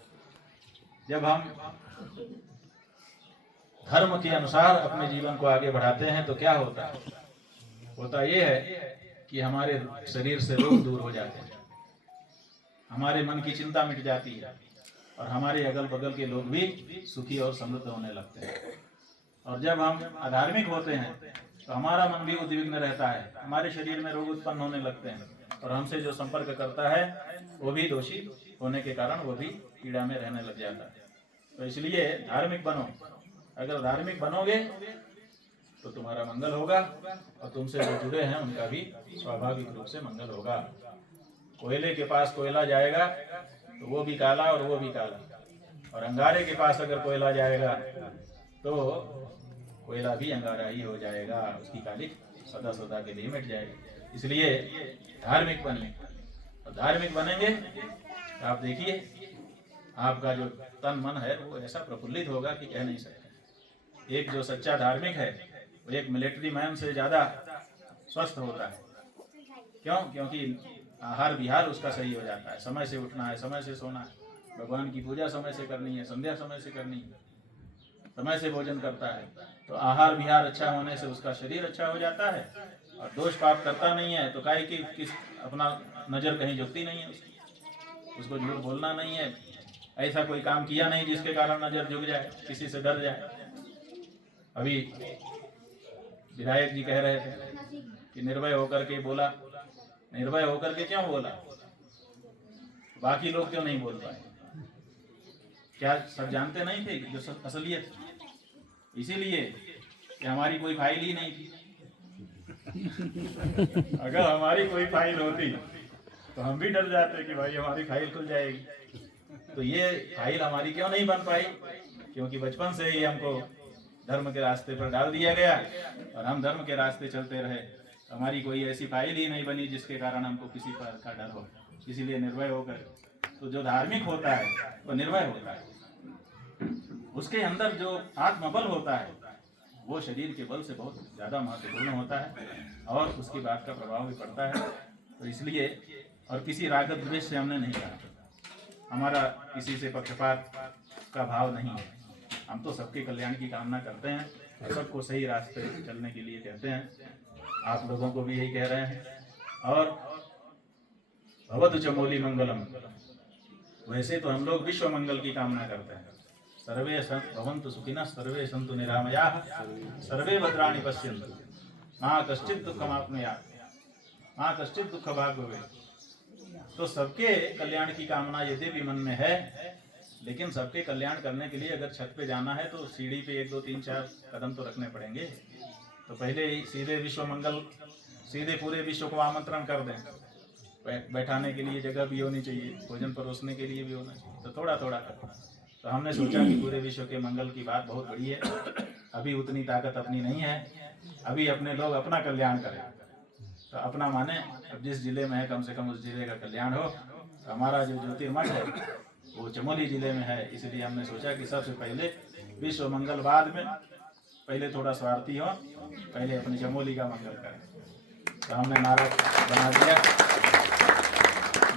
जब हम धर्म के अनुसार अपने जीवन को आगे बढ़ाते हैं तो क्या होता है? होता ये है कि हमारे शरीर से रोग दूर हो जाते हैं, हमारे मन की चिंता मिट जाती है, और हमारे अगल बगल के लोग भी सुखी और समृद्ध होने लगते हैं। और जब हम अधार्मिक होते हैं तो हमारा मन भी उद्विग्न रहता है, हमारे शरीर में रोग उत्पन्न होने लगते हैं, और हमसे जो संपर्क करता है वो भी दोषी होने के कारण वो भी पीड़ा में रहने लग जाता है। तो इसलिए धार्मिक बनो, अगर धार्मिक बनोगे तो तुम्हारा मंगल होगा, और तुमसे जो जुड़े हैं उनका भी स्वाभाविक रूप से मंगल होगा। कोयले के पास कोयला जाएगा तो वो भी काला और वो भी काला, और अंगारे के पास अगर कोयला जाएगा तो कोयला भी अंगारा ही हो जाएगा, उसकी काली सदा सदा के लिए मिट जाएगी। इसलिए धार्मिक बने, और धार्मिक बनेंगे तो आप देखिए आपका जो तन मन है वो ऐसा प्रफुल्लित होगा कि कह नहीं सकते। एक जो सच्चा धार्मिक है वो एक मिलिट्री मैन से ज्यादा स्वस्थ होता है। क्यों? क्योंकि आहार विहार उसका सही हो जाता है, समय से उठना है, समय से सोना है, भगवान की पूजा समय से करनी है, संध्या समय से करनी है, समय से भोजन करता है। तो आहार विहार अच्छा होने से उसका शरीर अच्छा हो जाता है, और दोष पाप करता नहीं है। तो काहे कि किस अपना नजर कहीं झुकती नहीं है उसको झूठ बोलना नहीं है, ऐसा कोई काम किया नहीं जिसके कारण नजर झुक जाए, किसी से डर जाए। अभी विधायक जी कह रहे थे कि निर्भय होकर के बोला, निर्भय होकर के क्यों बोला, बाकी लोग क्यों नहीं बोल पाए? क्या सब जानते नहीं थे जो असलियत? इसीलिए कि हमारी कोई फाइल ही नहीं थी। अगर हमारी कोई फाइल होती तो हम भी डर जाते कि भाई हमारी फाइल खुल जाएगी। तो ये फाइल हमारी क्यों नहीं बन पाई? क्योंकि बचपन से ही हमको धर्म के रास्ते पर डाल दिया गया, और हम धर्म के रास्ते चलते रहे। हमारी कोई ऐसी फाइल ही नहीं बनी जिसके कारण हमको किसी पर का डर हो। इसीलिए निर्भय होकर, तो जो धार्मिक होता है वो निर्भय होता है, उसके अंदर जो आत्मबल होता है वो शरीर के बल से बहुत ज़्यादा महत्वपूर्ण होता है, और उसकी बात का प्रभाव भी पड़ता है। तो इसलिए, और किसी राग द्वेष से हमने नहीं कहा, हमारा किसी से पक्षपात का भाव नहीं है। हम तो सबके कल्याण की कामना करते हैं, और सबको सही रास्ते चलने के लिए कहते हैं। आप लोगों को भी यही कह रहे हैं। और भवतु चमोली मंगलम, वैसे तो हम लोग विश्व मंगल की कामना करते हैं। सर्वे भवन्तु सुखिनः, सर्वे सन्तु निरामयाः, सर्वे भद्राणि पश्यन्तु, मा कश्चित् दुःखमाप्नुयात्, मा कश्चित् दुःखभाग् भवेत्। तो सबके कल्याण की कामना यदि भी मन में है, लेकिन सबके कल्याण करने के लिए अगर छत पे जाना है तो सीढ़ी पे 1 2 3 4 कदम तो रखने पड़ेंगे। तो पहले ही सीधे विश्व मंगल, सीधे पूरे विश्व को आमंत्रण कर दें। बैठाने के लिए जगह भी होनी चाहिए, भोजन परोसने के लिए भी होना चाहिए, तो थोड़ा थोड़ा करना। तो हमने सोचा कि पूरे विश्व के मंगल की बात बहुत बड़ी है, अभी उतनी ताकत अपनी नहीं है, अभी अपने लोग अपना कल्याण करें। तो अपना माने अब जिस जिले में है कम से कम उस जिले का कल्याण हो। तो हमारा जो ज्योतिर्मठ है वो चमोली जिले में है, इसलिए हमने सोचा कि सबसे पहले विश्व मंगल बाद में, पहले थोड़ा स्वार्थी हो, पहले अपनी चमोली का मंगल करें। तो हमने नारा बना दिया,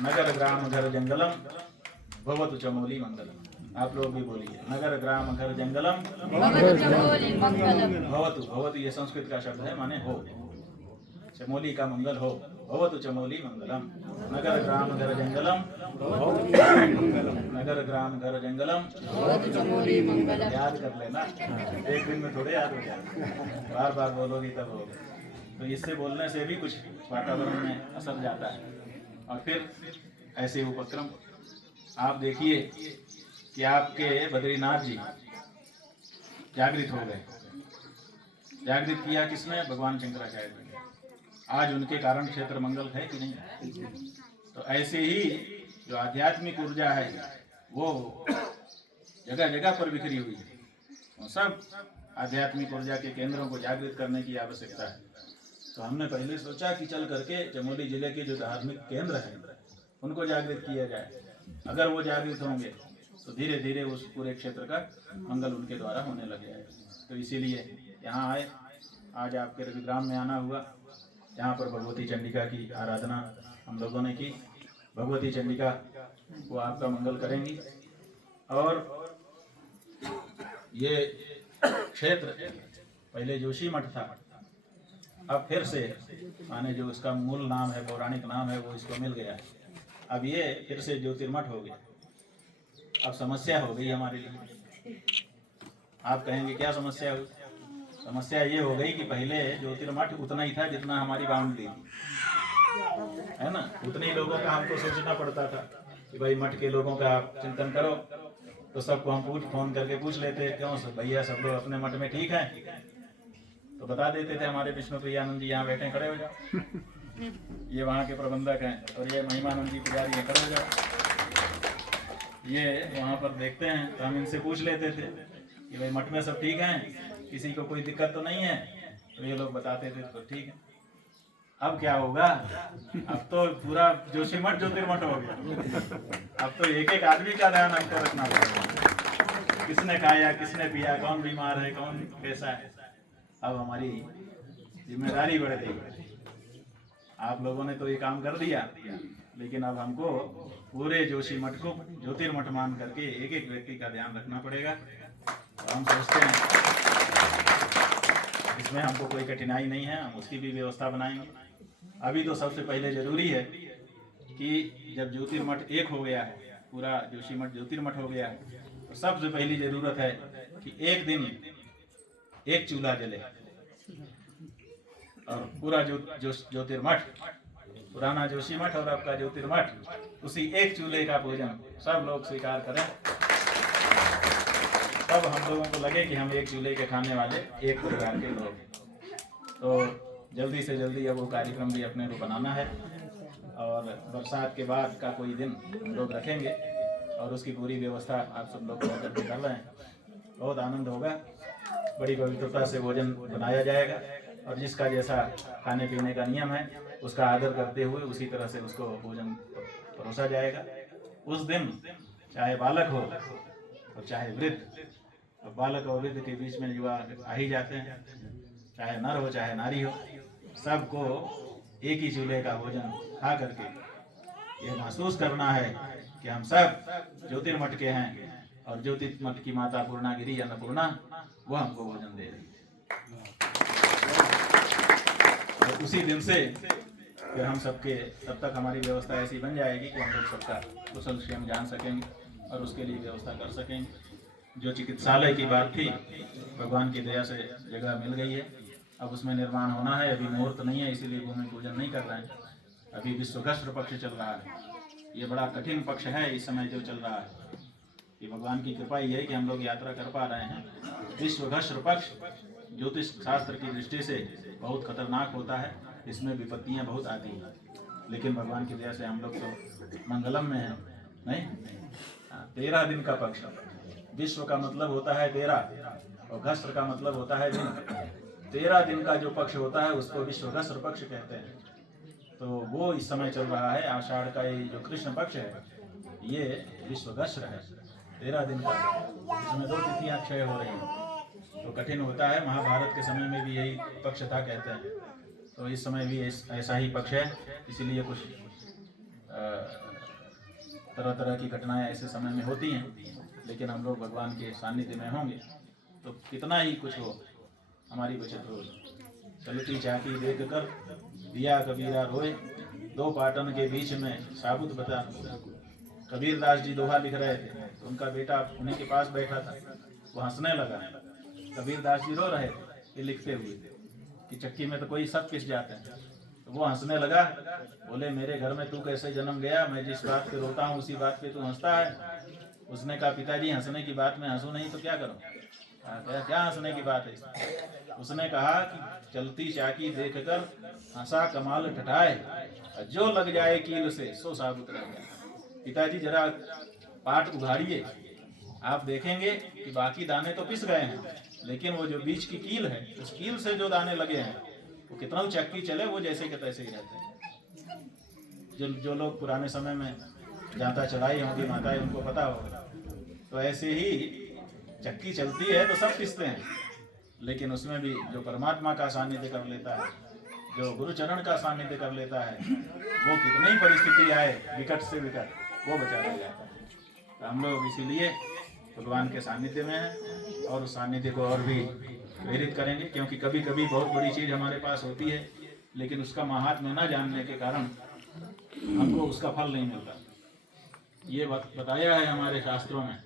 नगर ग्राम घर जंगलम भवतु चमोली मंगलम। आप लोग भी बोलिए, नगर ग्राम घर जंगलम भवतु। भवतु ये संस्कृत का शब्द है, माने हो, चमोली का मंगल हो, भवतु चमोली मंगलम। नगर ग्राम घर जंगलम, नगर ग्राम घर जंगलम, याद कर लेना, एक दिन में थोड़े याद हो जाए, बार बार बोलोगी तब होगा। तो इससे बोलने से भी कुछ वातावरण में असर जाता है। और फिर ऐसे उपक्रम आप देखिए कि आपके बद्रीनाथ जी जागृत हो गए। जागृत किया किसने? भगवान शंकराचार्य जी ने। आज उनके कारण क्षेत्र मंगल है कि नहीं? तो ऐसे ही जो आध्यात्मिक ऊर्जा है वो जगह जगह पर बिखरी हुई है। वो सब आध्यात्मिक ऊर्जा के केंद्रों को जागृत करने की आवश्यकता है। तो हमने पहले सोचा कि चल करके चमोली जिले के जो धार्मिक केंद्र हैं उनको जागृत किया जाए। अगर वो जागृत होंगे तो धीरे धीरे उस पूरे क्षेत्र का मंगल उनके द्वारा होने लग जाएगा। तो इसीलिए यहाँ आए। आज आपके रविग्राम में आना हुआ, यहाँ पर भगवती चंडिका की आराधना हम लोगों ने की। भगवती चंडिका वो आपका मंगल करेंगी। और ये क्षेत्र पहले जोशी मठ था, अब फिर से माने जो इसका मूल नाम है, पौराणिक नाम है, वो इसको मिल गया। अब ये फिर से ज्योतिर्मठ हो गया। अब समस्या हो गई हमारे लिए। आप कहेंगे क्या समस्या हुई? समस्या ये हो गई कि पहले ज्योतिर्मठ उतना ही था जितना हमारी बाउंड्री थी, है ना। उतने ही लोगों का हमको सोचना पड़ता था कि भाई मठ के लोगों का आप चिंतन करो। तो सबको हम फोन करके पूछ लेते, क्यों सब भैया सब लोग अपने मठ में ठीक हैं? तो बता देते थे हमारे विष्णु प्रियानंद जी यहाँ बैठे, खड़े हो जाओ। ये वहाँ के प्रबंधक हैं और ये महिमानंद जी पुजारी हैं, खड़े हो जाओ। ये वहाँ पर देखते हैं। तो हम इनसे पूछ लेते थे कि भाई मठ में सब ठीक हैं, किसी को कोई दिक्कत तो नहीं है? तो ये लोग बताते थे तो ठीक है। अब क्या होगा? अब तो पूरा जोशी मठ ज्योतिर्मठ हो गया। अब तो एक एक आदमी का ध्यान हमको रखना पड़ेगा, किसने खाया, किसने पिया, कौन बीमार है, कौन कैसा है। अब हमारी जिम्मेदारी बढ़ गई। आप लोगों ने तो ये काम कर दिया, लेकिन अब हमको पूरे जोशी मठ को ज्योतिर्मठ मान करके एक एक व्यक्ति का ध्यान रखना पड़ेगा। और हम सोचते हैं इसमें हमको कोई कठिनाई नहीं है, हम उसकी भी व्यवस्था बनाएंगे। अभी तो सबसे पहले जरूरी है कि जब ज्योतिर्मठ एक हो गया है, पूरा जोशी मठ ज्योतिर्मठ हो गया है, तो सबसे पहली जरूरत है कि एक दिन एक चूल्हा जले और पूरा ज्योतिर्मठ, पुराना जोशी मठ और आपका ज्योतिर्मठ, उसी एक चूल्हे का भोजन सब लोग स्वीकार करें। तब हम लोगों को लगे कि हम एक चूल्हे के खाने वाले एक परिवार के लोग हैं। तो जल्दी से जल्दी अब वो कार्यक्रम भी अपने को बनाना है। और बरसात के बाद का कोई दिन हम लोग रखेंगे और उसकी पूरी व्यवस्था आप सब लोग करके कर रहे हैं। बहुत आनंद होगा, बड़ी पवित्रता से भोजन बनाया जाएगा और जिसका जैसा खाने पीने का नियम है उसका आदर करते हुए उसी तरह से उसको भोजन परोसा जाएगा। उस दिन चाहे बालक हो और चाहे वृद्ध, तो बालक और वृद्ध के बीच में युवा आ ही जाते हैं, चाहे नर हो चाहे नारी हो, सबको एक ही चूल्हे का भोजन खा करके ये महसूस करना है कि हम सब ज्योतिर्मठ के हैं और ज्योतिर्मठ की माता पूर्णागिरी अन्नपूर्णा वो हमको भोजन दे रही है। और उसी दिन से फिर हम सबके तब तक हमारी व्यवस्था ऐसी बन जाएगी कि हम लोग सबका कुशल क्षेम जान सकेंगे और उसके लिए व्यवस्था कर सकेंगे। जो चिकित्सालय की बात थी, भगवान की दया से जगह मिल गई है, अब उसमें निर्माण होना है। अभी मुहूर्त नहीं है, इसीलिए भूमि पूजन नहीं कर रहे हैं। अभी विश्वघस्त्र पक्ष चल रहा है, ये बड़ा कठिन पक्ष है इस समय जो चल रहा है। ये भगवान की कृपा ही है कि हम लोग यात्रा कर पा रहे हैं। विश्वघस्त्र पक्ष ज्योतिष शास्त्र की दृष्टि से बहुत खतरनाक होता है, इसमें विपत्तियां बहुत आती हैं, लेकिन भगवान की दया से हम लोग तो मंगलम में हैं। नहीं, 13 दिन का पक्ष, विश्व का मतलब होता है 13 और घस्त्र का मतलब होता है दिन। 13 दिन का जो पक्ष होता है उसको विश्वघस्त्र पक्ष कहते हैं। तो वो इस समय चल रहा है। आषाढ़ का ये जो कृष्ण पक्ष है ये विश्वघस्त्र है, 13 दिन का, इसमें 2 तिथियां क्षय हो रही हैं, तो कठिन होता है। महाभारत के समय में भी यही पक्ष था कहते हैं, तो इस समय भी ऐसा ही पक्ष है। इसीलिए कुछ तरह तरह की घटनाएं ऐसे समय में होती हैं, लेकिन हम लोग भगवान के सानिध्य में होंगे तो कितना ही कुछ हो हमारी बचत हो। चलती चाकी देख कर दिया कबीरा रोए, 2 पाटन के बीच में साबुत बता। कबीर दास जी दोहा लिख रहे थे, तो उनका बेटा उन्हीं के पास बैठा था, वो हंसने लगा। कबीर दास जी रो रहे थे ये लिखते हुए, कि चक्की में तो कोई सब पिस जाते हैं। तो वो हंसने लगा, बोले मेरे घर में तू कैसे जन्म गया, मैं जिस बात पे रोता हूँ उसी बात पे तू हंसता है। उसने कहा पिताजी हंसने की बात में हंसूं नहीं तो क्या करूं? क्या हंसने की बात है? उसने कहा कि चलती चाकी देखकर हंसा कमाल ठठाए, जो लग जाए कील से सो साबुत रह जाए। पिताजी जरा पाट उघाड़िए, आप देखेंगे कि बाकी दाने तो पिस गए हैं, लेकिन वो जो बीच की कील है, उस कील से जो दाने लगे हैं वो कितना चक्की चले वो जैसे के तैसे ही रहते हैं। जो लोग पुराने समय में जाता चलाई होंगी माताएं, उनको पता होगा। तो ऐसे ही चक्की चलती है तो सब पिसते हैं, लेकिन उसमें भी जो परमात्मा का सानिध्य कर लेता है, जो गुरुचरण का सानिध्य कर लेता है, वो कितनी ही परिस्थिति आए विकट से विकट, वो बचा रह जाता है। तो हम लोग इसीलिए भगवान के सानिध्य में हैं और उस सानिध्य को और भी प्रेरित करेंगे, क्योंकि कभी कभी बहुत बड़ी चीज़ हमारे पास होती है, लेकिन उसका महात्म्य न जानने के कारण हमको उसका फल नहीं मिलता। ये बताया है हमारे शास्त्रों में,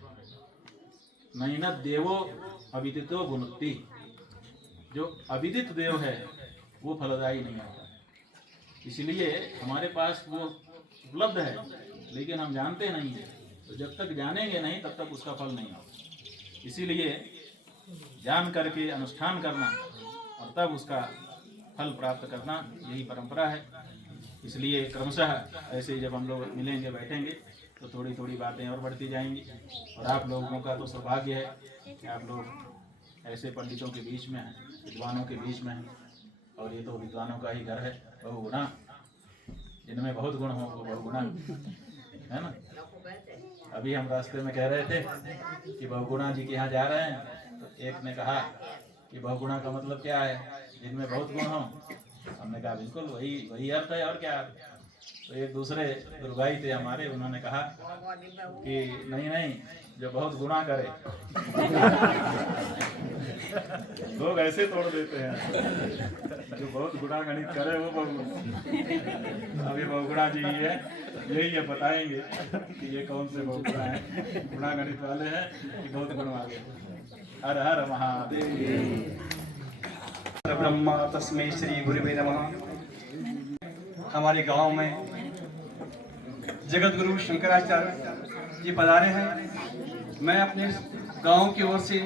नहीं न देवो अविदितो गुणुक्ति, जो अविदित देव है वो फलदायी नहीं होता। इसलिए हमारे पास वो उपलब्ध है, लेकिन हम जानते नहीं हैं। तो जब तक जानेंगे नहीं तब तक उसका फल नहीं होगा। इसीलिए जान करके अनुष्ठान करना और तब उसका फल प्राप्त करना, यही परंपरा है। इसलिए क्रमशः ऐसे जब हम लोग मिलेंगे बैठेंगे तो थोड़ी थोड़ी बातें और बढ़ती जाएंगी। और आप लोगों का तो सौभाग्य है कि आप लोग ऐसे पंडितों के बीच में हैं, विद्वानों के बीच में हैं, और ये तो विद्वानों का ही घर है। बहुगुणा, जिनमें बहुत गुण हो वो बहुगुणा है ना। अभी हम रास्ते में कह रहे थे कि बहुगुणा जी के यहाँ जा रहे हैं, तो एक ने कहा कि बहुगुणा का मतलब क्या है, जिनमें बहुत गुण हो। हमने कहा बिल्कुल वही अर्थ है, और क्या। तो एक दूसरे गुरुभाई थे हमारे, उन्होंने कहा कि नहीं जो बहुत गुणा करे लोग ऐसे तोड़ देते हैं, जो बहुत गुणा गणित करे वो बहुगुणा। अभी बहुगुणा जी ही है, यही बताएंगे कि ये कौन से बहुगुणा है, गुणा गणित वाले हैं कि बहुत गुण वाले। हर हर महादेव। ब्रह्मा तस्मै श्री गुरुवे नमः। हमारे गांव में जगत गुरु शंकराचार्य जी पधारे हैं। मैं अपने गांव की ओर से,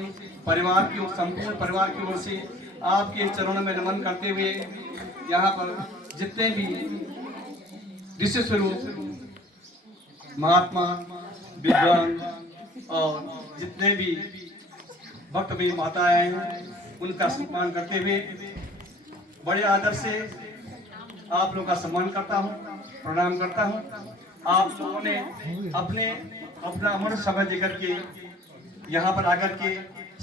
परिवार की ओर, संपूर्ण परिवार की ओर से आपके चरणों में नमन करते हुए यहाँ पर जितने भी ऋषि स्वरूप, महात्मा, विद्वान और जितने भी भक्त भी माताएं हैं, उनका सम्मान करते हुए बड़े आदर से आप लोगों का सम्मान करता हूँ, प्रणाम करता हूँ। आप लोगों ने अपना अमर समय देकर के यहाँ पर आकर के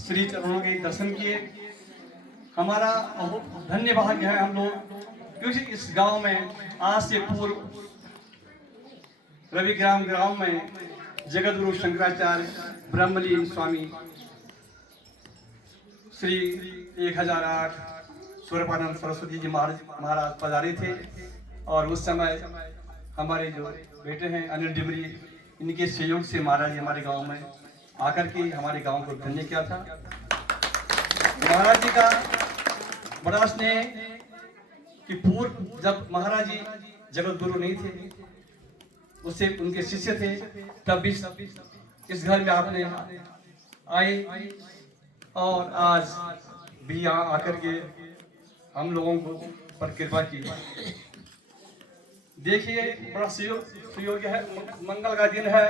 श्री चरणों के दर्शन किए। हमारा बहुत धन्य भाग्य है हम लोग, क्योंकि इस गांव में आज से पूर्व रविग्राम गांव में जगत गुरु शंकराचार्य ब्रह्मलीन स्वामी श्री 1008 सूर्यपानंद सरस्वती जी महाराज पधारे थे। और उस समय हमारे जो बेटे हैं अनिल डिमरी, इनके सहयोग से महाराज जी हमारे गांव में आकर के हमारे गांव को धन्य किया था। महाराज जी का बड़ा स्नेह कि पूर्व जब महाराज जी जगत गुरु नहीं थे, उससे उनके शिष्य थे, तब भी इस घर में आपने आए और आज भी यहाँ आकर के हम लोगों को पर कृपा की। देखिए बड़ा सुयोग्य है, मंगल का दिन है,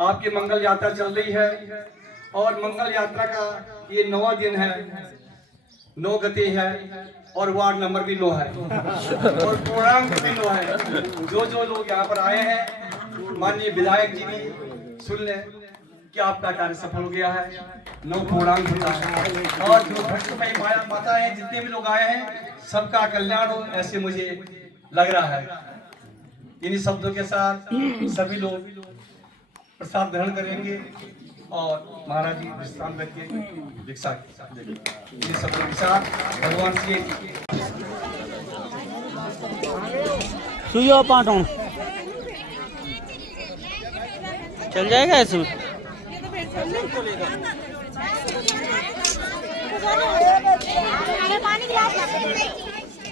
आपकी मंगल यात्रा चल रही है और मंगल यात्रा का ये 9वां दिन है, 9 गति है और वार्ड नंबर भी 9 है और पूर्णांक भी 9 है। जो लोग यहाँ पर आए हैं, माननीय विधायक जी भी सुन लें कि आपका कार्य सफल हो गया है, 9 पूर्णांक होता है। और जो भक्तमयी माया माता है, जितने भी लोग आए हैं, सबका कल्याण हो, ऐसे मुझे लग रहा है। इन्हीं शब्दों के साथ सभी लोग प्रसाद ग्रहण करेंगे और महाराज जी विश्राम करके दीक्षा ये शब्दों के साथ भगवान से सुइयो पाटों चल जाएगा इसमें। पानी गिलास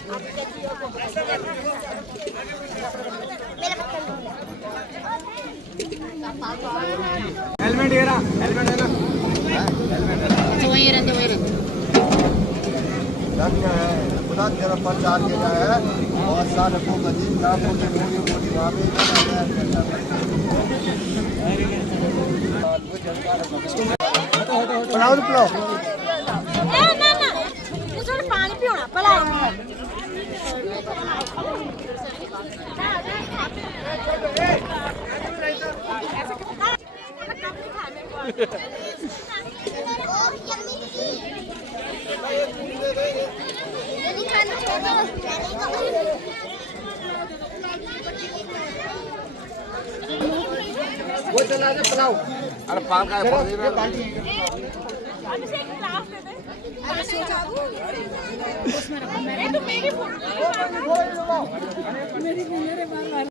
हेलमेट ये रहा, हेलमेट है ना, वहीं रहते खुदा तेरा प्रचार किया है बहुत सारे को कदीम ना बोले मोदी वहाँ पे बनाओ तो पिलाओ ना थोड़ा पानी पियोना पिलाओ वो चला दे पिलाओ अरे पाल का बाल्टी अरे सोचा उसमें रखो मेरी फोटो मेरी बार